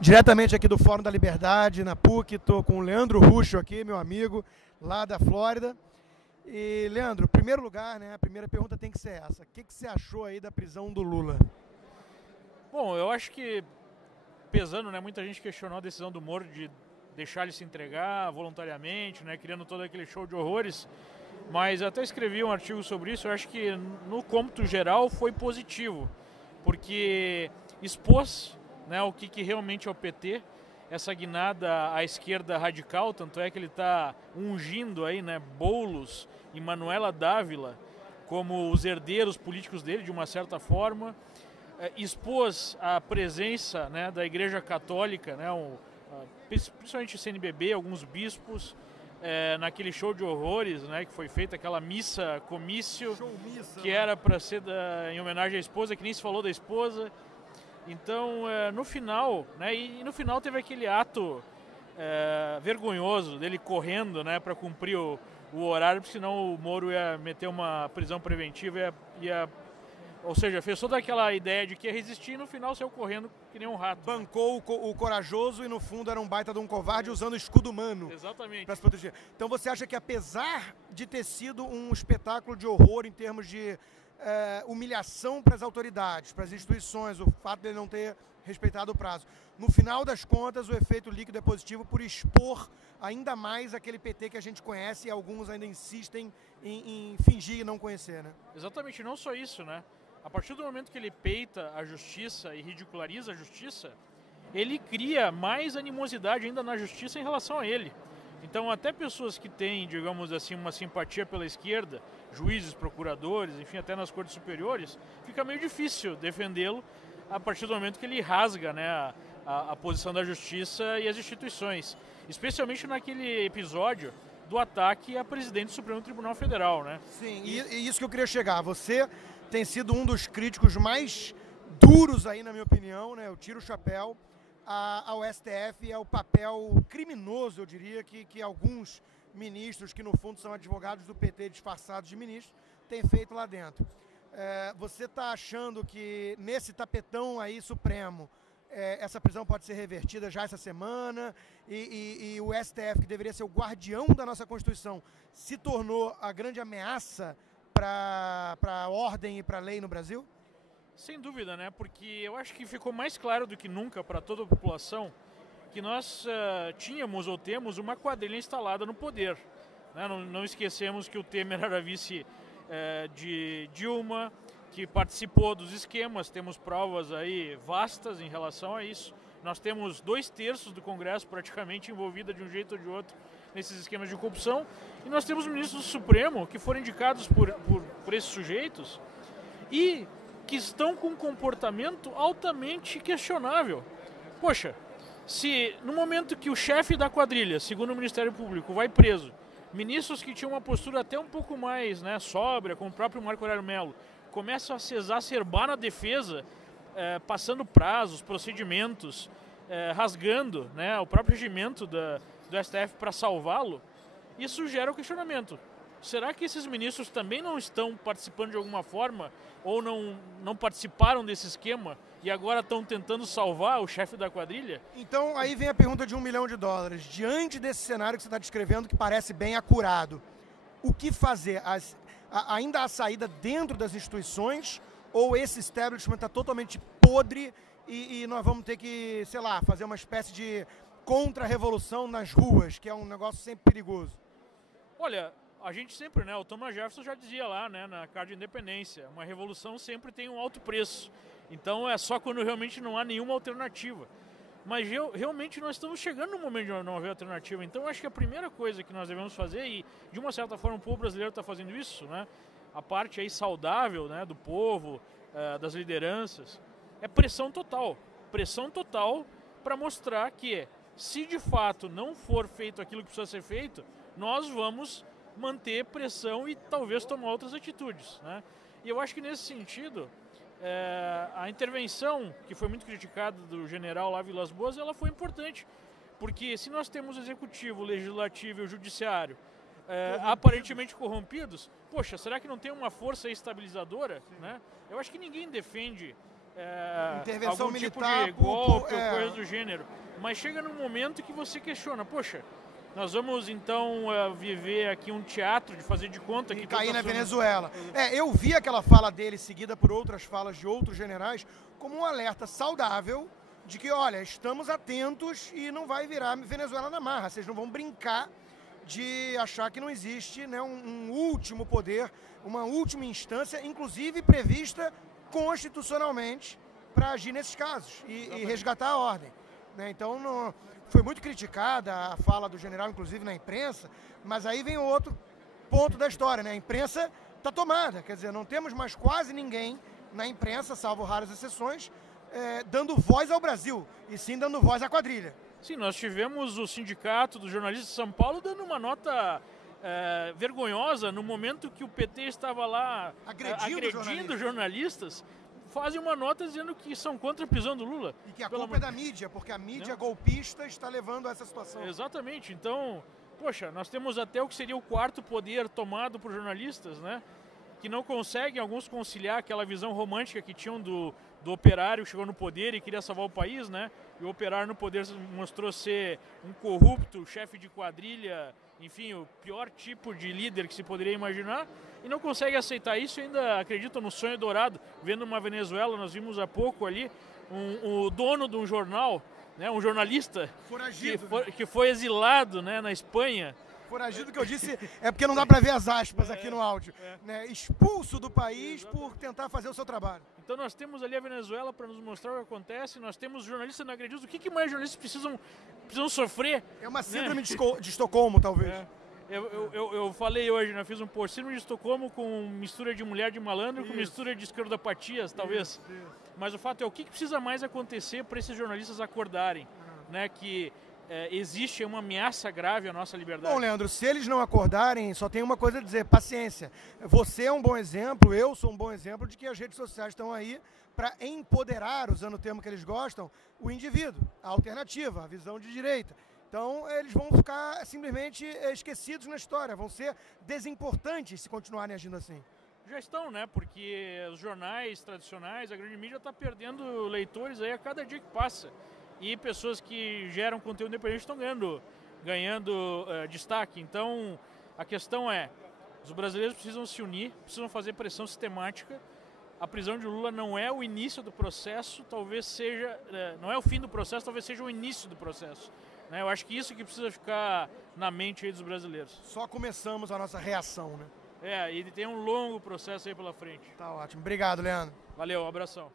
Diretamente aqui do Fórum da Liberdade, na PUC, estou com o Leandro Ruxo aqui, meu amigo, lá da Flórida. E, Leandro, em primeiro lugar, né, a primeira pergunta tem que ser essa. O que você achou aí da prisão do Lula? Bom, eu acho que, pesando, né, muita gente questionou a decisão do Moro de deixar ele se entregar voluntariamente, né, criando todo aquele show de horrores. Mas eu até escrevi um artigo sobre isso, eu acho que no cômputo geral foi positivo, porque expôs, né, o que realmente é o PT, essa guinada à esquerda radical, tanto é que ele está ungindo aí, né, Boulos e Manuela Dávila como os herdeiros políticos dele, de uma certa forma. Expôs a presença, né, da Igreja Católica, né, principalmente o CNBB, alguns bispos, naquele show de horrores, né, que foi feita aquela missa comício, que era para ser em homenagem à esposa, que nem se falou da esposa. Então, no final, né, e no final teve aquele ato vergonhoso dele correndo, né, para cumprir o horário, porque senão o Moro ia meter uma prisão preventiva, ou seja, fez toda aquela ideia de que ia resistir e no final saiu correndo que nem um rato. Bancou o corajoso e no fundo era um baita de um covarde usando escudo humano. Exatamente. Para se proteger. Então você acha que apesar de ter sido um espetáculo de horror em termos de humilhação para as autoridades, para as instituições, o fato de ele não ter respeitado o prazo, no final das contas o efeito líquido é positivo por expor ainda mais aquele PT que a gente conhece e alguns ainda insistem em fingir não conhecer, né? Exatamente, não só isso, né? A partir do momento que ele peita a justiça e ridiculariza a justiça, ele cria mais animosidade ainda na justiça em relação a ele. Então, até pessoas que têm, digamos assim, uma simpatia pela esquerda, juízes, procuradores, enfim, até nas cortes superiores, fica meio difícil defendê-lo a partir do momento que ele rasga, né, a posição da justiça e as instituições. Especialmente naquele episódio do ataque à presidente do Supremo Tribunal Federal, né? Sim, e isso que eu queria chegar. Você tem sido um dos críticos mais duros aí, na minha opinião, né? Eu tiro o chapéu ao STF e ao papel criminoso, eu diria, que alguns ministros, que no fundo são advogados do PT disfarçados de ministros, têm feito lá dentro. Você está achando que nesse tapetão aí supremo, essa prisão pode ser revertida já essa semana e o STF, que deveria ser o guardião da nossa Constituição, se tornou a grande ameaça para a ordem e para a lei no Brasil? Sem dúvida, né? Porque eu acho que ficou mais claro do que nunca para toda a população que nós tínhamos ou temos uma quadrilha instalada no poder. Né? Não esquecemos que o Temer era vice de Dilma, que participou dos esquemas, temos provas aí vastas em relação a isso. Nós temos 2/3 do Congresso praticamente envolvida de um jeito ou de outro nesses esquemas de corrupção, e nós temos ministros do Supremo que foram indicados por esses sujeitos e que estão com um comportamento altamente questionável. Poxa, se no momento que o chefe da quadrilha, segundo o Ministério Público, vai preso, ministros que tinham uma postura até um pouco mais, né, sóbria, como o próprio Marco Aurélio Mello, começam a se exacerbar na defesa, passando prazos, procedimentos, rasgando, né, o próprio regimento do STF para salvá-lo, isso gera o questionamento. Será que esses ministros também não estão participando de alguma forma ou não participaram desse esquema e agora estão tentando salvar o chefe da quadrilha? Então aí vem a pergunta de $1 milhão. Diante desse cenário que você está descrevendo, que parece bem acurado, o que fazer? Ainda há saída dentro das instituições ou esse establishment está totalmente podre e nós vamos ter que, sei lá, fazer uma espécie de contra-revolução nas ruas, que é um negócio sempre perigoso? Olha, a gente sempre, né, o Thomas Jefferson já dizia lá, né, na Carta de Independência, uma revolução sempre tem um alto preço. Então é só quando realmente não há nenhuma alternativa. Mas realmente nós estamos chegando no momento de não haver alternativa. Então eu acho que a primeira coisa que nós devemos fazer, e de uma certa forma o povo brasileiro está fazendo isso, né, a parte aí saudável, né, do povo, das lideranças, é pressão total. Pressão total para mostrar que se de fato não for feito aquilo que precisa ser feito, nós vamos manter pressão e talvez tomar outras atitudes, né? E eu acho que nesse sentido, a intervenção, que foi muito criticada do general lá Vilas Boas, ela foi importante, porque se nós temos o executivo, o legislativo e o judiciário aparentemente corrompidos, poxa, será que não tem uma força estabilizadora, né? Eu acho que ninguém defende intervenção algum tipo militar, de golpe ou coisa do gênero. Mas chega num momento que você questiona, poxa, nós vamos então viver aqui um teatro de fazer de conta que cair na Venezuela. Eu vi aquela fala dele seguida por outras falas de outros generais como um alerta saudável de que, olha, estamos atentos e não vai virar Venezuela na marra. Vocês não vão brincar de achar que não existe, né, um último poder, uma última instância, inclusive prevista constitucionalmente para agir nesses casos e resgatar a ordem. Né? Então, foi muito criticada a fala do general, inclusive na imprensa, mas aí vem outro ponto da história, né? A imprensa está tomada, quer dizer, não temos mais quase ninguém na imprensa, salvo raras exceções, dando voz ao Brasil, e sim dando voz à quadrilha. Sim, nós tivemos o Sindicato dos Jornalistas de São Paulo dando uma nota vergonhosa no momento que o PT estava lá agredindo jornalistas. Fazem uma nota dizendo que são contra a prisão do Lula. E que a culpa é da mídia, porque a mídia golpista está levando a essa situação. Exatamente. Então, poxa, nós temos até o que seria o quarto poder tomado por jornalistas, né? Que não conseguem, alguns, conciliar aquela visão romântica que tinham do operário que chegou no poder e queria salvar o país, né? E o operário no poder mostrou ser um corrupto, chefe de quadrilha, enfim, o pior tipo de líder que se poderia imaginar, e não consegue aceitar isso e ainda acreditam no sonho dourado. Vendo uma Venezuela, nós vimos há pouco ali, o dono de um jornal, né, um jornalista que foi exilado, né, na Espanha. Foragido, que eu disse, é porque não dá para ver as aspas aqui no áudio. Né, expulso do país por tentar fazer o seu trabalho. Então nós temos ali a Venezuela para nos mostrar o que acontece, nós temos jornalistas não agredidos. O que mais jornalistas precisam sofrer? É uma síndrome de Estocolmo, talvez. Eu falei hoje, né, fiz um post, síndrome de Estocolmo com mistura de mulher de malandro, com mistura de esquerdopatias, talvez. Isso. Mas o fato é, o que precisa mais acontecer para esses jornalistas acordarem, né, que existe uma ameaça grave à nossa liberdade. Bom, Leandro, se eles não acordarem, só tem uma coisa a dizer, paciência. Você é um bom exemplo, eu sou um bom exemplo de que as redes sociais estão aí para empoderar, usando o termo que eles gostam, o indivíduo, a alternativa, a visão de direita. Então, eles vão ficar simplesmente esquecidos na história, vão ser desimportantes se continuarem agindo assim. Já estão, né? Porque os jornais tradicionais, a grande mídia está perdendo leitores aí a cada dia que passa. E pessoas que geram conteúdo independente estão ganhando destaque. Então, a questão é, os brasileiros precisam se unir, precisam fazer pressão sistemática. A prisão de Lula não é o início do processo, talvez seja, não é o fim do processo, talvez seja o início do processo. Né? Eu acho que isso que precisa ficar na mente aí dos brasileiros. Só começamos a nossa reação, né? E tem um longo processo aí pela frente. Tá ótimo. Obrigado, Leandro. Valeu, um abração.